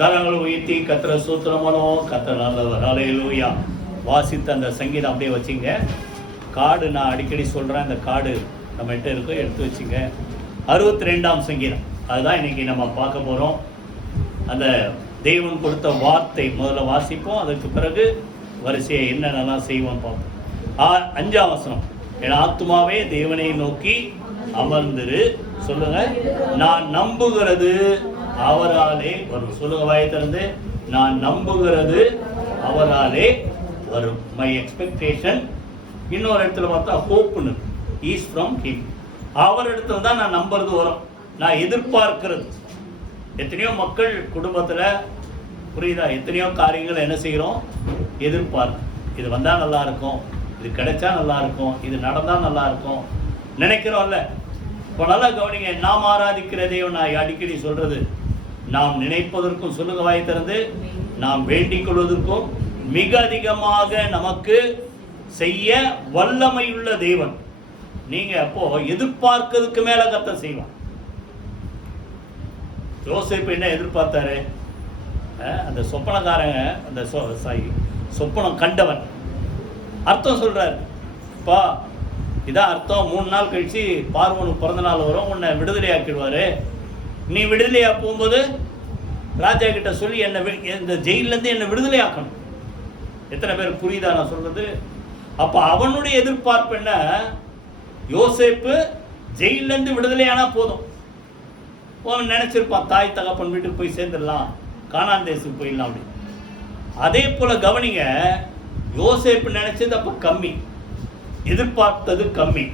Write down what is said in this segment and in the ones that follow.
கரங்களை உயர்த்தி கத்திர சூத்திரமனோ கத்திர நல்லவர். ஹல்லேலூயா. வாசித்த அந்த சங்கீதம் அப்படியே வச்சுங்க. கார்டு நான் அடிக்கடி சொல்கிறேன், அந்த கார்டு நம்மகிட்ட இருக்கோ எடுத்து வச்சுங்க. 62ஆம் சங்கீதம் அதுதான் இன்றைக்கி நம்ம பார்க்க போகிறோம். அந்த தேவன் கொடுத்த வார்த்தை முதல்ல வாசிப்போம், அதற்கு பிறகு வரிசையை என்னென்னலாம் செய்வோம் பார்ப்போம். 5ஆம் வசனம், என் ஆத்துமாவே தேவனை நோக்கி அமர்ந்திரு. சொல்லுங்க, நான் நம்புகிறது அவராலே வரும். சொல்லுங்க வாயை திறந்து, நான் நம்புகிறது அவராலே வரும். My expectation. இன்னொரு இடத்துல பார்த்தா ஹோப்னு, ஈஸ் ஃப்ரம் ஹிம். அவர் இடத்துல தான் நான் நம்புறது வரும். நான் எதிர்பார்க்கிறது. எத்தனையோ மக்கள் குடும்பத்தில் புரியுதா, எத்தனையோ காரியங்கள் என்ன செய்கிறோம், எதிர்பார்க்கும். இது வந்தால் நல்லா இருக்கும், இது கிடைச்சா நல்லா இருக்கும், இது நடந்தால் நல்லா இருக்கும் நினைக்கிறோம்ல. இப்போ நல்லா கவனிங்க, நாம் ஆராதிக்கிற தேவன் நான் அடிக்கடி சொல்றது, நாம் நினைப்பதற்கும், சொல்லுங்க வாய் திறந்து, நாம் வேண்டிக் கொள்வதற்கும் மிக அதிகமாக நமக்கு செய்ய வல்லமையுள்ள தேவன். நீங்க அப்போ எதிர்பார்க்கிறதுக்கு மேல கர்த்தர் செய்வான். யோசேப்பு என்ன எதிர்பார்த்தாரு? அந்த சொப்பனக்காரங்க, அந்த சொப்பனம் கண்டவன் அர்த்தம் சொல்றாரு, பா இதான் அர்த்தம், 3 நாள் கழிச்சு பார்வோனுக்கு பிறந்த நாள் வரும், உன்னை விடுதலை ஆக்கிடுவாரு. நீ விடுதலையா போகும்போது ராஜா கிட்ட சொல்லி என்னை இந்த ஜெயிலேருந்து என்னை விடுதலை ஆக்கணும். எத்தனை பேர் புரியுதா நான் சொல்றது? அப்போ அவனுடைய எதிர்பார்ப்பு என்ன? யோசேப்பு ஜெயிலேருந்து விடுதலையானா போதும். அவன் நினைச்சிருப்பான், தாய் தகப்பன் வீட்டுக்கு போய் சேர்ந்துடலாம், கானான் தேசத்துக்கு போயிடலாம் அப்படி. அதே போல கவனிங்க, யோசேப்பு நினைச்சது அப்போ கம்மி, எதிர்பார்த்தது கம்மி.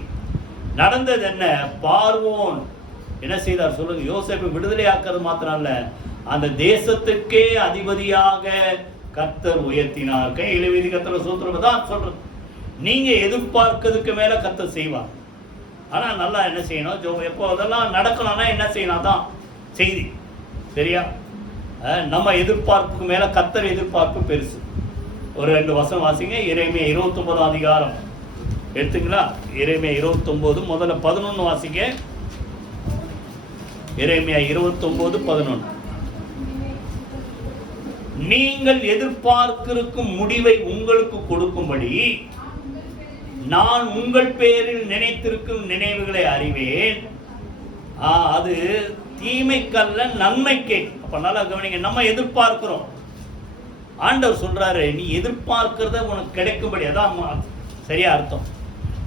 நடந்தது என்ன? பார்வோன் என்ன செய்தார் சொல்லுங்க? யோசேப்பை விடுதலை ஆக்கிறது மாத்திரம் இல்ல, அந்த தேசத்துக்கே அதிபதியாக கர்த்தர் உயர்த்தினார். கையில வீதி கர்த்தர் சூத்திரம் தான் சொல்றது. நீங்க எதிர்பார்க்கிறதுக்கு மேல கர்த்தர் செய்வார். ஆனா நல்லா என்ன செய்யணும், எப்போ அதெல்லாம் நடக்கணும்னா என்ன செய்யணும் தான் செய்தி. சரியா? நம்ம எதிர்பார்ப்புக்கு மேல கர்த்தர் எதிர்பார்ப்பு பெருசு. ஒரு 2 வசனம் வாசிங்க. எரேமியா 29ஆம் அதிகாரம் எடுத்துங்களா? எரேமியா 29 முதல்ல 11 வாசிங்க. எரேமியா 29:11. நீங்கள் எதிர்பார்க்கும் முடிவை உங்களுக்கு கொடுக்கும்படி நான் உங்கள் பேரில் நினைத்திருக்கும் நினைவுகளை அறிவேன், அது தீமைக்கல்ல நன்மைக்கே. அப்ப நல்லா கவனிங்க, நம்ம எதிர்பார்க்கிறோம். ஆண்டவர் சொல்றாரு, நீ எதிர்பார்க்கிறத உனக்கு கிடைக்கும்படி, அதான் சரியா அர்த்தம்.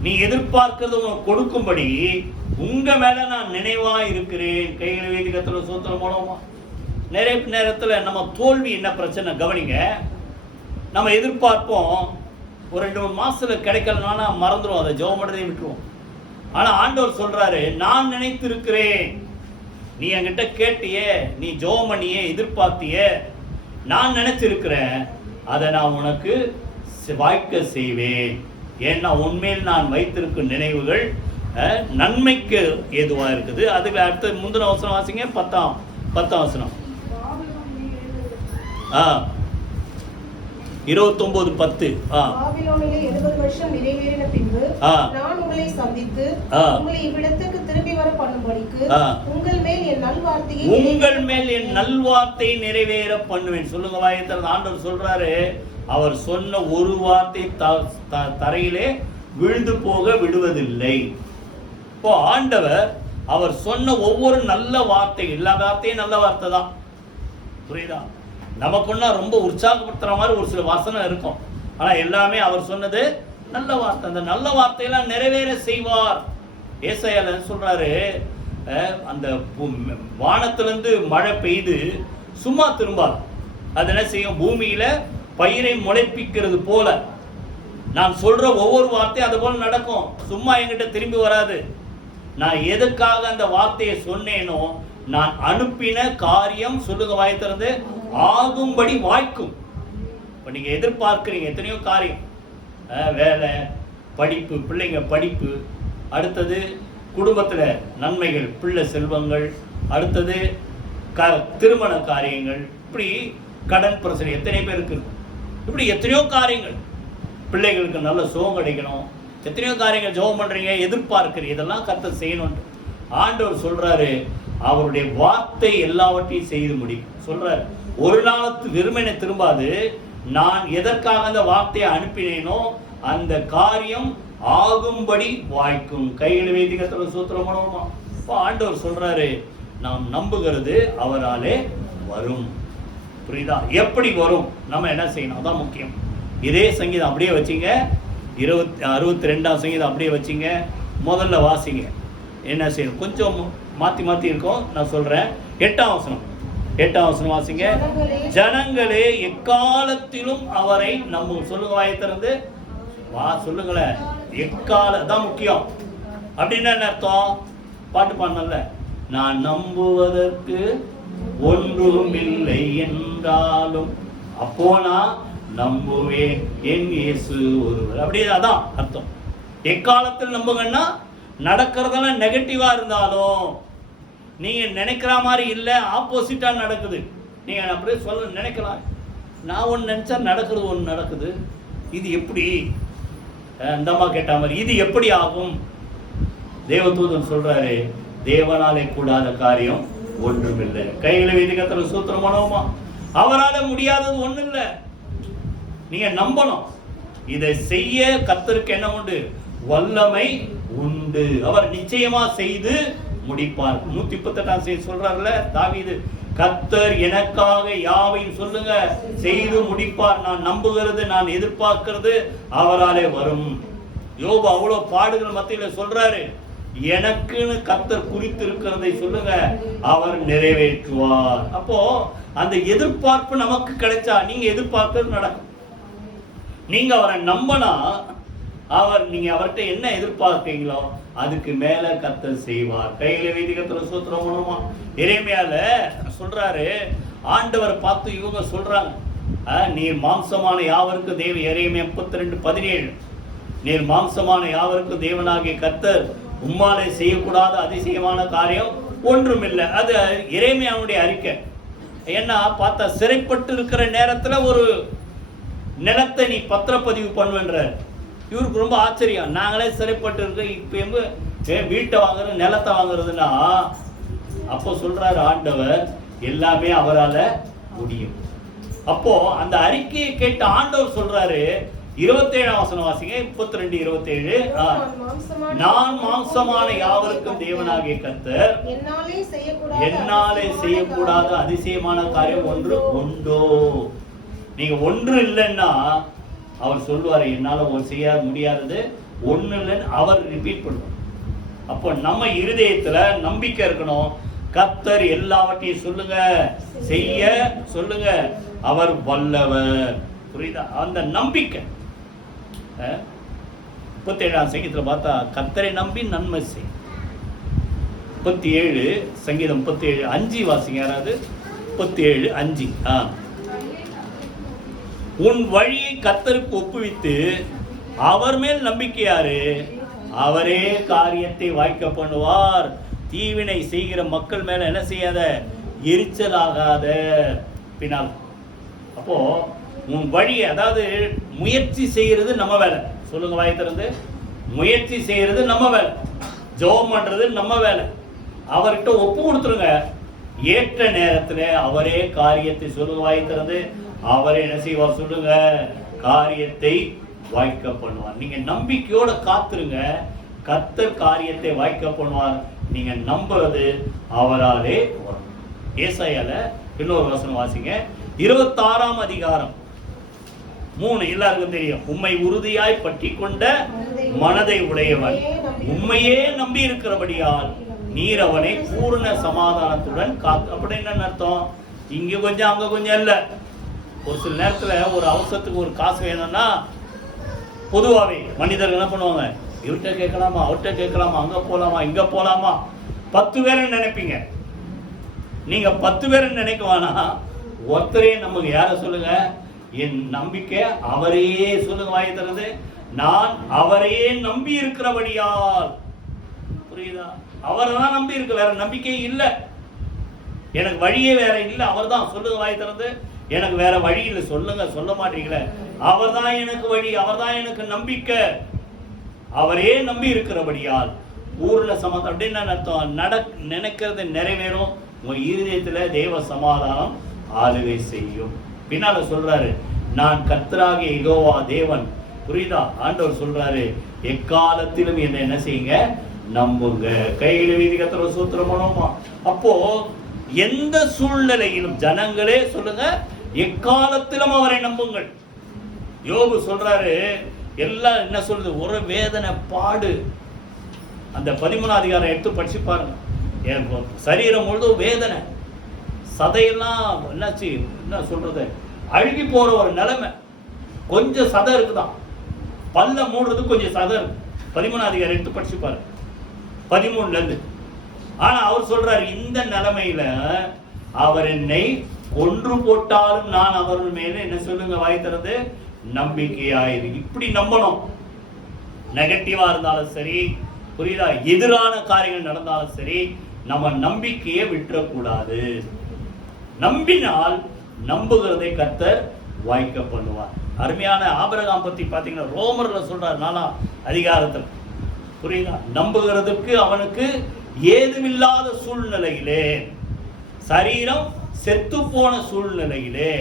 நீ எதிர்பார்க்கிறத உனக்கு கொடுக்கும்படி உங்க மேல நான் நினைவா இருக்கிறேன். கைகளை வேதி கத்துல சோத்திரம் மூலமா. நிறைய நேரத்தில் நம்ம தோல்வி என்ன பிரச்சனை கவனிங்க, நம்ம எதிர்பார்ப்போம், ஒரு 2-3 மாசத்துல கிடைக்கலன்னா மறந்துடும், அதை ஜெபம் பண்ணுறதை விட்டுருவோம். ஆனா ஆண்டவர் சொல்றாரு, நான் நினைத்திருக்கிறேன், நீ என்கிட்ட கேட்டியே, நீ ஜெபம் பண்ணியே, எதிர்பார்த்தியே, நான் நினைச்சிருக்கிறேன், அதை நான் உனக்கு வாய்க்க செய்வேன். ஏன்னா உண்மையில் நான் வைத்திருக்கும் நினைவுகள் நன்மைக்கு ஏதுவா இருக்குது. அதுக்கு அடுத்து முந்தின வசனம் வாசிங்க, 10ஆம் வசனம். 29:10. பாபிலோனிலே 70 வருஷம் நிறைவேறின பின்பு நான் உங்களை சந்தித்து உங்களை இவ்விடத்துக்கு திரும்பி வர பண்ணும்படிக்கு உங்கள் மேல் என் நல்வார்த்தையை நிறைவேற பண்ணுவேன். சொல்லுங்க வாயத்தில் ஆண்டவர் சொல்றாரு, அவர் சொன்ன ஒரு வார்த்தை தரையிலே விழுந்து போக விடுவதில்லை. இப்போ ஆண்டவர் அவர் சொன்ன ஒவ்வொரு நல்ல வார்த்தை, எல்லா வார்த்தையும் நல்ல வார்த்தை தான். புரியுதா? நமக்குன்னா ரொம்ப உற்சாகப்படுத்துற மாதிரி ஒரு சில வசனம் இருக்கும், ஆனா எல்லாமே அவர் சொன்னது நல்ல வார்த்தை. அந்த நல்ல வார்த்தையெல்லாம் நிறைவேற செய்வார். ஏசாயால சொல்றாரு, அந்த வானத்திலிருந்து மழை பெய்து சும்மா திரும்பாது, அது என்ன செய்யும், பூமியில பயிரை முளைப்பிக்கிறது போல நான் சொல்ற ஒவ்வொரு வார்த்தையும் அது போல நடக்கும், சும்மா என்கிட்ட திரும்பி வராது. நான் எதுக்காக அந்த வார்த்தையை சொன்னேனோ, நான் அனுப்பின காரியம், சொல்லுங்க வாய் திறந்து, ஆகும்படி வாய்க்கும். இப்போ நீங்க எதிர்பார்க்கிறீங்க எத்தனையோ காரியம், வேலை, படிப்பு, பிள்ளைங்க படிப்பு, அடுத்தது குடும்பத்தில் நன்மைகள், பிள்ளை செல்வங்கள், அடுத்தது திருமண காரியங்கள், இப்படி கடன் பிரச்சனை எத்தனை பேருக்கு இருக்கு, இப்படி எத்தனையோ காரியங்கள், பிள்ளைகளுக்கு நல்ல சுகம் கிடைக்கணும், எத்தனையோ காரியங்கள் ஜெபம் பண்றீங்க, எதிர்பார்க்கிறீங்க, இதெல்லாம் கர்த்தர் செய்யணும். ஆண்டவர் சொல்றாரு, அவருடைய வார்த்தை எல்லாவற்றையும் செய்து முடிக்கும் சொல்றார். ஒரு நாளத்து வெறுமனே திரும்பாது. நான் எதற்காக அந்த வார்த்தையை அனுப்பினேனோ அந்த காரியம் ஆகும்படி வாய்க்கும். கையில் வேதிகத்துல சூத்திரம் பண்ணுவோமா? ஆண்டவர் சொல்றாரு, நாம் நம்புகிறது அவராலே வரும். புரியுதா? எப்படி வரும், நம்ம என்ன செய்யணும், அதான் முக்கியம். இதே சங்கீதம் அப்படியே வச்சிங்க, 62ஆம் சங்கீதம் அப்படியே வச்சிங்க. முதல்ல வாசிங்க. என்ன செய்யணும், கொஞ்சம் மாற்றி மாற்றி இருக்கும், நான் சொல்கிறேன். 8ஆம் வசனம் வாசிங்க. ஜனங்களே எக்காலத்திலும் அவரை நம்பும். சொல்லுங்க, வாயை திறந்து சொல்லுங்களேன். தான் முக்கியம். அப்படின்னா என்ன அர்த்தம்? பாட்டு பாடல, நான் நம்புவதற்கு ஒன்றுமில்லை என்றாலும் அப்போ நான் நம்புவேன் என் இயேசு ஒருவர். அப்படி அதான் அர்த்தம். எக்காலத்தில் நம்புங்கன்னா நடக்கிறதெல்லாம் நெகட்டிவா இருந்தாலும் நீங்க நினைக்கிற மாதிரி இல்லை, ஆப்போசிட்டா நடக்குது. நீங்க அப்படியே சொல்ல நினைக்கலாம், நான் ஒன்று நினைச்சா நடக்கிறது ஒன்று நடக்குது. இது எப்படி? அந்த அம்மா கேட்ட மாதிரி இது எப்படி ஆகும்? தேவதூதன் சொல்றாரு, தேவனாலே கூடாத காரியம் ஒன்றுமில்லை. கைகளை வேதிகத்துல சூத்திரம் பண்ணுவோமா? அவரால் முடியாதது ஒண்ணு இல்லை. நீங்க நம்பணும். இதை செய்ய கர்த்தருக்கு என்ன உண்டு? வல்லமை உண்டு. அவர் நிச்சயமா செய்து முடிப்பார். 138ஆம் செய்தி சொல்றாருல தாவீது, கர்த்தர் எனக்காக யாவையும் சொல்லுங்க செய்து முடிப்பார். நான் நம்புகிறது, நான் எதிர்பார்க்கிறது அவராலே வரும். யோபு அவ்வளவு பாடுகள் மத்தியில சொல்றாரு, எனக்குன்னு கர்த்தர் குறித்து இருக்கிறதை சொல்லுங்க அவர் நிறைவேற்றுவார். அப்போ அந்த எதிர்பார்ப்பு நமக்கு கிடைச்சா நீங்க எதிர்பார்க்கிறது நடக்கும். நீங்க அவரை நம்பினா நீங்க அவர்கிட்ட என்ன எதிர்பார்க்கீங்களோ அதுக்கு மேல கர்த்தர் செய்வார். கையில வேதிகத்துல சூத்திரம் பண்ணுமா? எரேமியால சொல்றாரு, ஆண்டவரை பார்த்து இவங்க சொல்றாங்க, நீர் மாம்சமான யாவருக்கும் தேவ. எரேமியா 32:17, நீர் மாம்சமான யாவருக்கும் தேவனாகிய கர்த்தர் உம்மாலே செய்யக்கூடாத அதிசயமான காரியம் ஒன்றுமில்லை. அது எரேமியாவுடைய அறிக்கை. ஏன்னா பார்த்தா சிறைப்பட்டு இருக்கிற நேரத்துல ஒரு நிலத்தை நீ பத்திரப்பதிவு பண்ணுவேன்ற. இவருக்கு ரொம்ப ஆச்சரியம், நாங்களே சிறைப்பட்டு இருக்க இப்ப வீட்டை வாங்குறது நிலத்தை வாங்குறதுன்னா. அப்போ சொல்றாரு ஆண்டவர், எல்லாமே அவரால் முடியும். அப்போ அந்த அறிக்கையை கேட்ட ஆண்டவர் சொல்றாரு, 27ஆம் வசனம் வாசிங்க. 32:27, நான் மாம்சமான யாவருக்கும் தேவனாகிய கர்த்தர் என்னாலே செய்யக்கூடாத அதிசயமான காரியம் ஒன்று உண்டோ? நீங்க ஒன்று இல்லைன்னா அவர் சொல்லுவார், என்னால செய்ய முடியாதது ஒண்ணு இல்லைன்னு அவர் ரிப்பீட் பண்ணுவார். அப்போ நம்ம இருதயத்துல நம்பிக்கை இருக்கணும். கர்த்தர் எல்லாவற்றையும் சொல்லுங்க செய்ய சொல்லுங்க, அவர் வல்லவர். புரியுதா? அந்த நம்பிக்கை. 37ஆம் சங்கீதத்துல பார்த்தா, கர்த்தரை நம்பி நன்மை செய். 37 சங்கீதம் 37:5 வாசிங்க யாராவது. 37:5, உன் வழியை கர்த்தருக்கு ஒப்புவித்து அவர் மேல் நம்பிக்கையாரு, அவரே காரியத்தை வாய்க்க பண்ணுவார். தீவினை செய்கிற மக்கள் மேல என்ன செய்யாத, எரிச்சல் ஆகாத. பின்னால் அப்போ உன் வழி, அதாவது முயற்சி செய்யறது நம்ம வேலை. சொல்லுங்க வாய் திறந்து, முயற்சி செய்யறது நம்ம வேலை, ஜெபம் பண்றது நம்ம வேலை. அவர்கிட்ட ஒப்பு கொடுத்துருங்க. ஏற்ற நேரத்துல அவரே காரியத்தை, சொல்லுங்க வாய் திறந்து, அவரே என்ன செய்வார் சொல்லுங்க, காரியத்தை வாய்க்க பண்ணுவார். நீங்க நம்பிக்கையோட காத்துருங்க, கர்த்தர் காரியத்தை வாய்க்க பண்ணுவார். நீங்க நம்புறது அவராலே வரும். ஏசாயால இன்னொரு வசனம் வாசிங்க. 26ஆம் அதிகாரம் 3, எல்லாருக்கும் தெரியும். உம்மை உறுதியாய் பற்றி கொண்ட மனதை உடையவன் உண்மையே நம்பி இருக்கிறபடியால் நீர் அவனை பூர்ண சமாதானத்துடன் காத்து. அப்படின்னு என்ன அர்த்தம்? இங்க கொஞ்சம் அங்க கொஞ்சம் இல்ல. ஒரு சில நேரத்துல ஒரு அவசரத்துக்கு ஒரு காசு வேணும்னா பொதுவாகவே மனிதர்கள் என்ன பண்ணுவாங்க, இவர்கிட்ட கேட்கலாமா, அவர்கிட்ட கேட்கலாமா, அங்க போலாமா, இங்க போலாமா, 10 பேரை நினைப்பீங்க. நீங்க 10 பேரை நினைக்க வேணா, ஒருத்தரே நமக்கு யார சொல்லுங்க, என் நம்பிக்கை அவரையே சொல்லுங்க வாய் தருது, நான் அவரையே நம்பி இருக்கிறபடியால். புரியுதா? அவரை தான் நம்பி இருக்கு, வேற நம்பிக்கை இல்லை. எனக்கு வழியே வேற இல்லை, அவர் தான். சொல்லுங்க வாய் திறந்து, எனக்கு வேற வழி இல்லை. சொல்லுங்க, சொல்ல மாட்டீங்களே. அவர் தான் எனக்கு வழி, அவர் தான் எனக்கு நம்பிக்கை. அவரே நம்பி இருக்கிறபடியால் பூர்ண சமாதானம் அப்படின்னு அர்த்தம். நினைக்கிறது நிறைவேறும். உங்க இருதயத்துல தேவ சமாதானம் ஆளுகை செய்யும். பின்னால சொல்றாரு, நான் கர்த்தராகிய யெகோவா தேவன். புரியுதா? ஆண்டவர் சொல்றாரு, எக்காலத்திலும் என்ன செய்யுங்க, நம்புங்க. கையில வீதி கர்த்தர் சூத்திரம் பண்ணுவோமா? அப்போ எந்த சூழ்நிலையிலும் ஜனங்களே சொல்லுங்க, எக்காலத்திலும் அவரை நம்புங்கள். யோபு சொல்றாரு, எல்லாம் என்ன சொல்றது, ஒரு வேதனை பாடு. அந்த 13 அதிகாரம் எடுத்து படிச்சு பாருங்க. சரீரம் முழுதும் வேதனை, சதையெல்லாம் என்னாச்சு, என்ன சொல்றது, அழுகி போற ஒரு நிலைமை. கொஞ்சம் சதை இருக்குதான், பல்ல மூடுறது கொஞ்சம் சதை இருக்கு. 13 அதிகாரம் எடுத்து படிச்சு பாருங்க, 13ல இருந்து. ஆனா அவர் சொல்றாரு, இந்த நிலைமையில அவர் என்னை கொன்று போட்டாலும் நான் அவர்கள் மேல என்ன சொல்லுங்க, வாய் திறந்து நம்பிக்கையாயிரு. இப்படி நம்பணும். நெகட்டிவா இருந்தாலும் சரி, புரியுதா, எதிரான காரியங்கள் நடந்தாலும் சரி, நம்ம நம்பிக்கையை விட்டுறக்கூடாது. நம்பினால் நம்புகிறதை கர்த்தர் வாய்க்க பண்ணுவார். அருமையான ஆபிரகாம் பத்தி பாத்தீங்கன்னா ரோமர்ல சொல்றார் 4ஆம் அதிகாரத்தில், புரியுதா, நம்புகிறதுக்கு அவனுக்கு ஏதுமில்லாத சூழ்நிலையிலே, சரீரம் செத்து போன சூழ்நிலையிலே,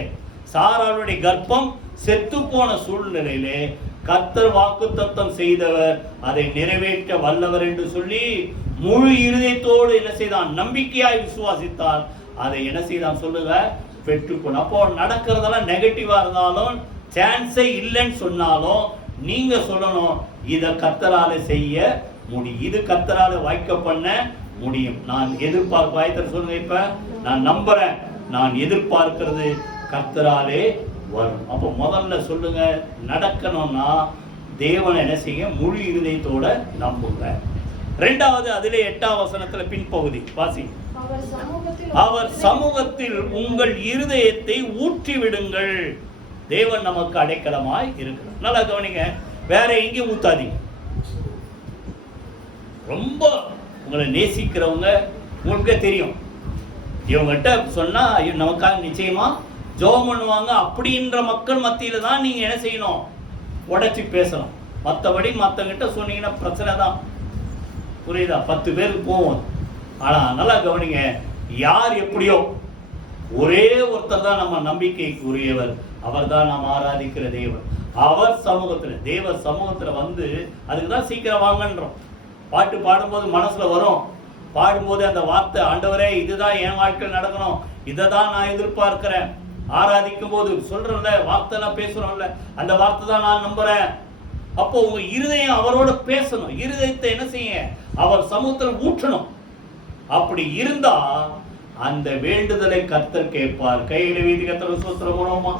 சாராளுடைய கர்ப்பம் செத்து போன சூழ்நிலையிலே கர்த்தர் வாக்குத்தத்தம் செய்தவர் அதை நிறைவேற்ற வல்லவர் என்று சொல்லி முழு இருதயத்தோடு என்ன செய்தான், நம்பிக்கையாய் விசுவாசித்தார். அதை என்ன செய்தான் சொல்லுங்க, பெற்றுக்கொண்டு. அப்போ நடக்கிறதெல்லாம் நெகட்டிவா இருந்தாலும், சான்ஸே இல்லைன்னு சொன்னாலும் நீங்க சொல்லணும், இதை கர்த்தரால செய்ய முடியும், இது கர்த்தரால வாய்க்க பண்ண முடியும். நான் எதிர்பார்ப்பு சொல்லுங்க, இப்ப நான் நம்புறேன், நான் எதிர்பார்க்கிறது கர்த்தராலே வரும். அப்போ முதல்ல சொல்லுங்க, நடக்கணும்னா தேவனை என்ன செய்ய, முழு இருதயத்தோட நம்புங்க. இரண்டாவது, அதிலே 8ஆம் வசனத்துல பின்பகுதி வாசி. அவர் சமூகத்தில் உங்கள் இருதயத்தை ஊற்றி விடுங்கள். தேவன் நமக்கு அடைக்கலமாய் இருக்கிறார். நல்லா கவனிங்க, வேற எங்கேயும் ஊத்தாதீங்க. ரொம்ப உங்களை நேசிக்கிறவங்க உங்களுக்கு தெரியும், இவங்ககிட்ட சொன்னா நமக்காக நிச்சயமா ஜெபம் பண்ணுவாங்க அப்படின்ற மக்கள் மத்தியில தான் நீங்க என்ன செய்யணும், உடைச்சி பேசணும். மற்றபடி மற்றவங்கிட்ட சொன்னீங்கன்னா பிரச்சனை தான். புரியுதா? 10 பேருக்கு போவோம். ஆனா நல்லா கவனிங்க, யார் எப்படியோ ஒரே ஒருத்தர் தான் நம்ம நம்பிக்கைக்கு உரியவர். அவர் தான் நாம் ஆராதிக்கிற தேவன். அவர் சமூகத்துல, தேவ சமூகத்துல வந்து, அதுக்குதான் சீக்கிரம் வாங்கன்றோம். பாட்டு பாடும்போது மனசுல வரும், பாடும்போது அந்த வார்த்தை, ஆண்டவரே இதுதான் என் வாழ்க்கையில் நடக்கணும், இதை தான் நான் எதிர்பார்க்கிறேன். ஆராதிக்கும் போது சொல்றோம்ல, வார்த்தைலாம் பேசுறோம்ல, அந்த வார்த்தை தான் நான் நம்புறேன். அப்போ உங்க இருதயம் அவரோட பேசணும். இருதயத்தை என்ன செய்ய, அவர் சமூகத்தில் ஊற்றணும். அப்படி இருந்தா அந்த வேண்டுதலை கர்த்தர் கேட்பார். கையில வீதி கர்த்தர் சூத்திரம் மூலமா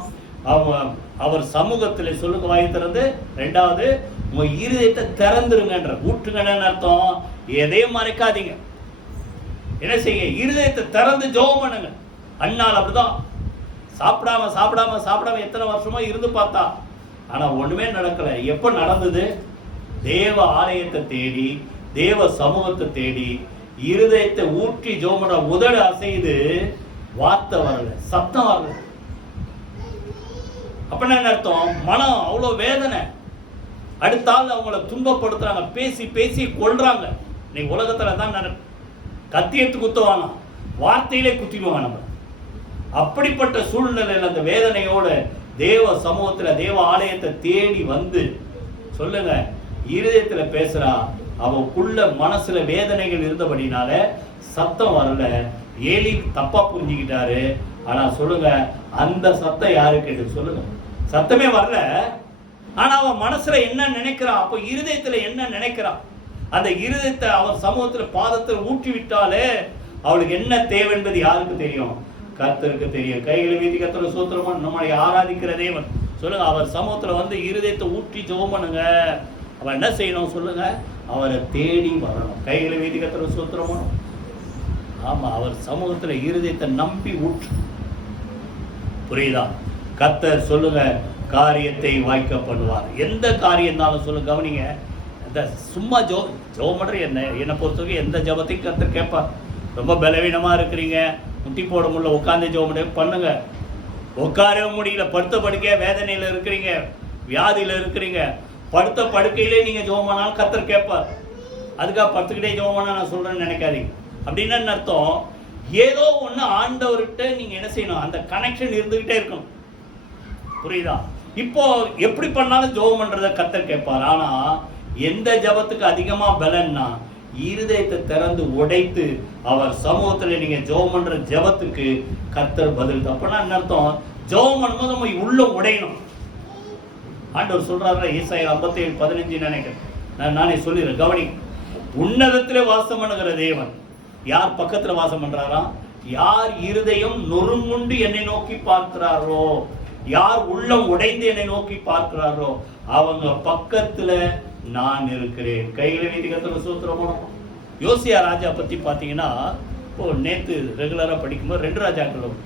அவர் சமூகத்திலே சொல்லுங்க, வாய் திறந்து. ரெண்டாவது, உங்க இருதயத்தை திறந்துருங்கன்ற, ஊற்றுங்கன்னு அர்த்தம். எதையும் மறைக்காதீங்க. என்ன செய்ய, இருதயத்தை திறந்து ஜெபம் பண்ணுங்க. அண்ணால் அப்படிதான் சாப்பிடாம சாப்பிடாம சாப்பிடாம எத்தனை வருஷமா இருந்து பார்த்தா, ஆனா ஒண்ணுமே நடக்கல. எப்ப நடந்தது? தேவ ஆலயத்தை தேடி, தேவ சமூகத்தை தேடி, இருதயத்தை ஊற்றி ஜெபம் பண்ண, உதடு அசைது, வார்த்தை வரல, சத்தம் வரல. அப்படின்னா என்ன அர்த்தம்? மனம் அவ்வளவு வேதனை. அடுத்த ஆள் அவங்கள துன்பப்படுத்துறாங்க, பேசி பேசி கொள்றாங்க. இன்னைக்கு உலகத்துல தான் கத்தி எடுத்து குத்துவாங்க, வார்த்தையிலே குத்திடுவாங்க நம்ம. அப்படிப்பட்ட சூழ்நிலையில் அந்த வேதனையோட தேவ சமூகத்துல, தேவ ஆலயத்தை தேடி வந்து சொல்லுங்க, இருதயத்துல பேசுறா. அவக்குள்ள மனசுல வேதனைகள் இருந்தபடினால சத்தம் வரல. ஏலி தப்பா புரிஞ்சுக்கிட்டாரு. ஆனா சொல்லுங்க, அந்த சத்தம் யாரு கேட்டு சொல்லுங்க, சத்தமே வரல. ஆனா அவன் மனசுல என்ன நினைக்கிறான், அப்போ இருதயத்துல என்ன நினைக்கிறான், அந்த இருதயத்தை அவர் சமூகத்துல பாதத்தில் ஊற்றி விட்டாலே அவளுக்கு என்ன தேவை என்பது யாருக்கு தெரியும்? கர்த்தருக்கு தெரியும். கைகளை வீதி கர்த்தர் சூத்திரமா நம்மளை ஆராதிக்கிற தேவன். சொல்லுங்க, அவர் சமூகத்துல வந்து இருதயத்தை ஊற்றி ஜெபம் பண்ணுங்க. அவன் என்ன செய்யணும் சொல்லுங்க, அவரை தேடி வரணும். கைகளை வீதி கர்த்தர் சூத்திரமா. ஆமா, அவர் சமூகத்துல இருதயத்தை நம்பி ஊற்று. புரியுதா? கர்த்தர் சொல்லுங்க, காரியத்தை வாய்க்க பண்ணுவார். எந்த காரியம் இருந்தாலும் சொல்லுங்க. கவனிங்க, இந்த சும்மா ஜெபம் பண்ற என்னை பொறுத்தவரைக்கும் எந்த ஜெபத்தையும் கர்த்தர் கேட்பார். ரொம்ப பலவீனமா இருக்கிறீங்க, முட்டி போட முடியல, உட்காந்து ஜெபம் பண்ணுங்க. உட்காரவே முடியல, படுத்த படுக்கையா வேதனையில இருக்கிறீங்க, வியாதியில இருக்கிறீங்க, படுத்த படுக்கையிலே நீங்க ஜெபம் பண்ணாலும் கர்த்தர் கேட்பார். அதுக்காக படுத்துக்கிட்டே ஜெபம் பண்ண நான் சொல்றேன்னு நினைக்காதீங்க. அப்படின்னா என்ன அர்த்தம்? ஏதோ ஒன்று ஆண்டவர்கிட்ட நீங்க என்ன செய்யணும், அந்த கனெக்ஷன் இருந்துகிட்டே இருக்கணும். புரியுதா? இப்போ எப்படி பண்ணாலும் ஜெபம் பண்றதை கர்த்தர் கேட்பார். ஆனா எந்த ஜெபத்துக்கு அதிகமா பலன்னா, இருதயத்தை திறந்து உடைத்து அவர் சமூகத்துல நீங்க ஜெபம் பண்ற ஜெபத்துக்கு கர்த்தர் பதில். அப்பனா என்ன அர்த்தம்? ஜெபம் பண்ணும்போது நம்ம உள்ள உடையணும். ஆண்டவர் சொல்றாரு ஏசாயா 57:15 நினைக்கிறேன், நானே சொல்லிடுறேன், கவனி. உன்னதத்திலே வாசம் பண்ணுகிற தேவன் யார் பக்கத்துல வாசம் பண்றாரா? யார் இருதயம் நொறுங்குண்டு என்னை நோக்கி பார்க்கிறாரோ, யார் உள்ளம் உடைந்து என்னை நோக்கி பார்க்கிறாரோ அவங்க பக்கத்துல நான் இருக்கிறேன். கைகளை நீதி கர்த்தருக்கு ஸ்தோத்திரம் பண்ணணும். யோசியா ராஜா பத்தி பாத்தீங்கன்னா, இப்போ நேத்து ரெகுலரா படிக்கும்போது 2 ராஜாக்களும்,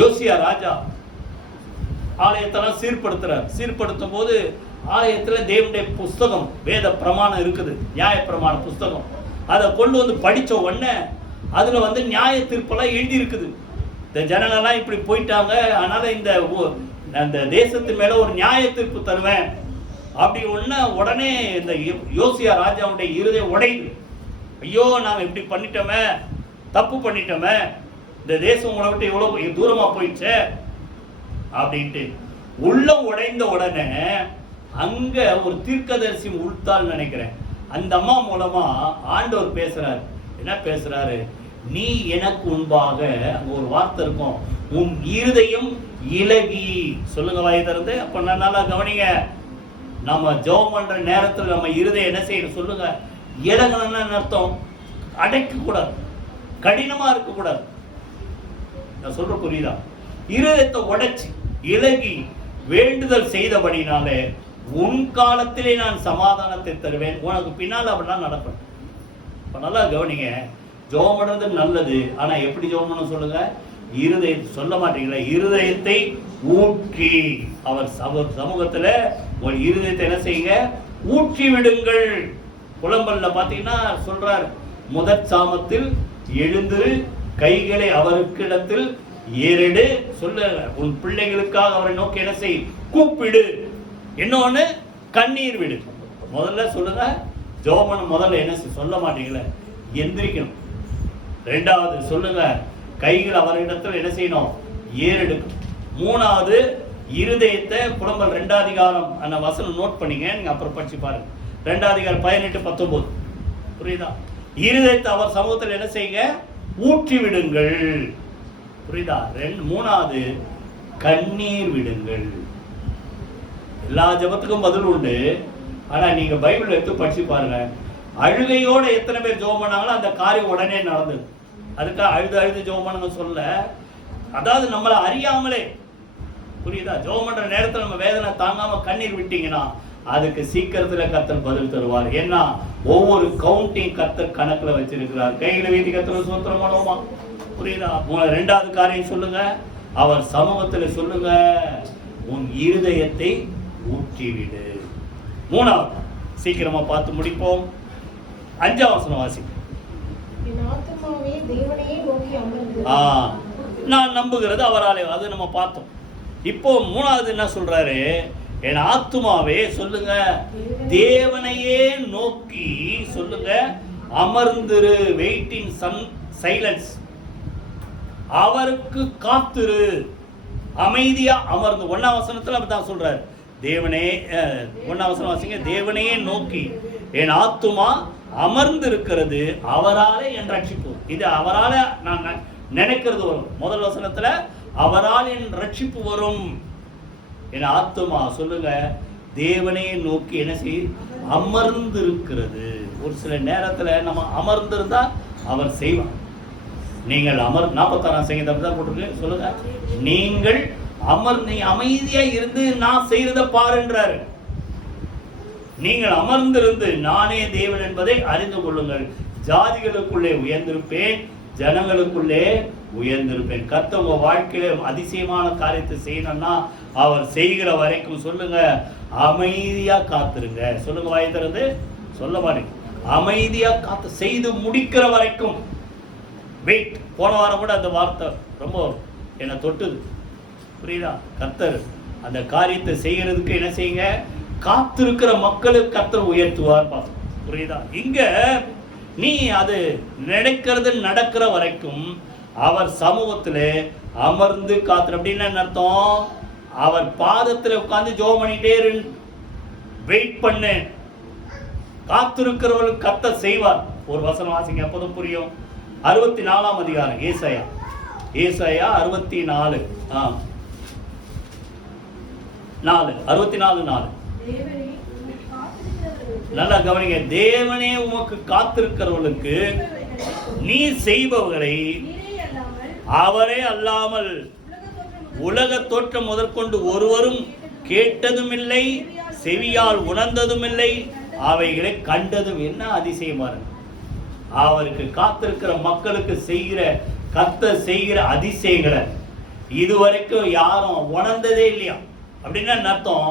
யோசியா ராஜா ஆலயத்தெல்லாம் சீர்படுத்தும் போது ஆலயத்துல தேவனுடைய புஸ்தகம், வேத பிரமாணம் இருக்குது, நியாய பிரமாண புஸ்தகம். அதை கொண்டு வந்து படிச்ச உடனே அதுல வந்து நியாய தீர்ப்பெல்லாம் எழுதி இருக்குது. இந்த ஜனங்கள்லாம் இப்படி போயிட்டாங்க, அதனால இந்த தேசத்தின் மேல ஒரு நியாய தீர்ப்பு தருவேன் அப்படி உடனே இந்த யோசியா ராஜாவுடைய இருதயம் உடையுது. ஐயோ நாங்க இப்படி பண்ணிட்டோமே, தப்பு பண்ணிட்டோமே, இந்த தேசம் உங்களை விட்டு எவ்வளவு தூரமா போயிடுச்சு அப்படின்ட்டு உள்ளம் உடைந்த உடனே அங்க ஒரு தீர்க்கதரிசி உள்தால் நினைக்கிறேன், அந்த அம்மா மூலமா ஆண்டவர் பேசுறாரு. என்ன பேசுறாரு? நீ எனக்கு முன்பாக, அங்க ஒரு வார்த்தை இருக்கும், உன் இருதயம் இலகி. சொல்லுங்க வாயை திறந்து. அப்ப நல்லா கவனிங்க, நம்ம ஜெபம் பண்ற நேரத்தில் நம்ம இருதயம் என்ன செய்யணும் சொல்லுங்க? இலகணும்னு அர்த்தம் அடைக்க கூடாது, கடினமா இருக்க கூடாது. நான் சொல்ற புரியுதா? இருதயத்தை உடைச்சு இலகி வேண்டுதல் செய்தபடினாலே உன் காலத்திலே நான் சமாதானத்தை தருவேன், உனக்கு பின்னால் அப்படிலாம் நடக்கும். இப்ப நல்லா கவனிங்க, ஜெபம் பண்றது நல்லது, ஆனா எப்படி ஜெபம் பண்ண சொல்லுங்க? இருதயத்தை சொல்ல மாட்டீங்களா? இருதயத்தை ஊற்றி அவர் சமூகத்துல ஒரு இருதயத்தை என்ன செய்யுங்க? ஊற்றி விடுங்கள். புலம்பல்ல பாத்தீங்கன்னா சொல்றார், முதற் சாமத்தில் எழுந்து கைகளை அவருக்கிடத்தில் ஏறிடு, சொல்ல உன் பிள்ளைகளுக்காக அவரை நோக்கி என்ன செய்? கூப்பிடு. இன்னொன்னு கண்ணீர் விடு. முதல்ல சொல்லுங்க, ஜெபம் முதல்ல என்ன சொல்ல மாட்டீங்களா? எந்திரிக்கணும். 2வது சொல்லுங்க, கைகள் அவரிடத்தில் என்ன செய்யணும்? ஏறெடுக்கும். 3வது இருதயத்தை, புலம்பல் 2 அதிகாரம் அந்த வசனம் நோட் பண்ணீங்க, நீங்க அப்புறம் படிச்சு பாருங்க. 2 அதிகாரம் 18-19. புரியுதா? இருதயத்தை அவர் சமூகத்தில் என்ன செய்யுங்க? ஊற்றி விடுங்கள். புரியுதா? 3வது கண்ணீர் விடுங்கள். எல்லா ஜெபத்துக்கும் பதில் உண்டு, ஆனா நீங்க பைபிள் எடுத்து படிச்சு பாருங்க, அழுகையோட எத்தனை பேர் ஜெபம் பண்ணாங்களோ அந்த காரியம் உடனே நடந்தது. அதுக்காக அழுது ஜெபம் பண்ணுங்க சொல்ல, அதாவது நம்மளை அறியாமலே, புரியுதா, ஜெபம் பண்ற நேரத்தில் நம்ம வேதனை தாங்காம கண்ணீர் விட்டீங்கன்னா அதுக்கு சீக்கிரத்துல கர்த்தர் பதில் தருவார். ஏன்னா ஒவ்வொரு கவுண்டிங் கர்த்தர் கணக்குல வச்சிருக்கிறார். கையில வீதி கர்த்தர் சோத்திரம் பண்ணுவோமா? புரியுதா? 2வது காரியம் சொல்லுங்க, அவர் சமூகத்துல சொல்லுங்க, உன் இருதயத்தை ஊற்றிவிடு. 3வது சீக்கிரமா பார்த்து முடிப்போம். 5ஆம் வசனம் வாசி. நான் நம்புகிறது அவராலே, அது நம்ம பார்த்தோம். இப்போ 3வது என்ன சொல்றாரு? என் ஆத்துமாவே சொல்லுங்க, தேவனையே நோக்கி சொல்லுங்க, அமர்ந்திரு, வெயிட் இன் சைலன்ஸ், அவருக்கு காத்திரு, அமைதியா அமர்ந்து. 1ஆம் வசனத்துல அப்படிதான் சொல்றாரு, தேவனே, 1ஆம் வசனம் வாசிங்க, தேவனையே நோக்கி என் ஆத்துமா அமர்ந்து இருக்கிறது, அவராலே என் ரட்சிப்பு. இது அவரால நான் நினைக்கிறது வரும். முதல் வசனத்துல அவரால் என் ரட்சிப்பு வரும். என் ஆத்துமா சொல்லுங்க, தேவனையே நோக்கி என்ன செய்? அமர்ந்து இருக்கிறது. ஒரு சில நேரத்துல நம்ம அமர்ந்திருந்தா அவர் செய்வார். நீங்கள் 46ஆம் சங்கீதம் தான் போட்டிருக்கு, சொல்லுங்க, நீங்கள் நீ அமைதியா இருந்து நான் செய்யறத பாருன்றாரு. நீங்கள் அமர்ந்திருந்து நானே தேவன் என்பதை அறிந்து கொள்ளுங்கள். ஜாதிகளுக்குள்ளே உயர்ந்திருப்பேன், ஜனங்களுக்குள்ளே உயர்ந்திருப்பேன். கர்த்தர் உங்க வாழ்க்கையில அதிசயமான காரியத்தை செய்யணும்னா அவர் செய்கிற வரைக்கும் சொல்லுங்க, அமைதியா காத்துருங்க. சொல்லுங்க, வாய் திறந்து சொல்ல மாட்டேங்க. அமைதியா காத்து செய்து முடிக்கிற வரைக்கும் வெயிட். போன வாரம் கூட அந்த வார்த்தை ரொம்ப என்னை தொட்டுது. புரியுதா? கர்த்தர் அந்த காரியத்தை செய்யறதுக்கு என்ன செய்யுங்க? காத்திருக்கிற மக்களுக்கு கர்த்தர் உயர்த்துவார். புரியுதா? இங்க நீ அது நினைக்கிறது நடக்கிற வரைக்கும் அவர் சமூகத்திலே அமர்ந்து காத்துரு. அப்படின்னு என்ன அர்த்தம்? அவர் பாதத்தில் உட்கார்ந்து ஜெபம் பண்ணிட்டே இரு, வெயிட் பண்ணு. காத்திருக்கிறவர்கள் கர்த்தர் செய்வார். ஒரு வசனம் வாசிங்க, அப்போதும் புரியும். 64ஆம் அதிகாரம் ஏசாயா 64 4. நல்லா கவனிங்க. தேவனே உமக்கு காத்திருக்கிறவர்களுக்கு நீ செய்பவர்களை அவரே அல்லாமல் உலக தோற்றம் முதற்கொண்டு ஒருவரும் கேட்டதும் இல்லை, செவியால் உணர்ந்ததும் இல்லை, அவைகளை கண்டதும். என்ன அதிசயமா இருக்கு! அவருக்கு காத்திருக்கிற மக்களுக்கு செய்கிற கர்த்தர் செய்கிற அதிசயங்களை இதுவரைக்கும் யாரும் உணர்ந்ததே இல்லையா? அப்படின்னா அர்த்தம்,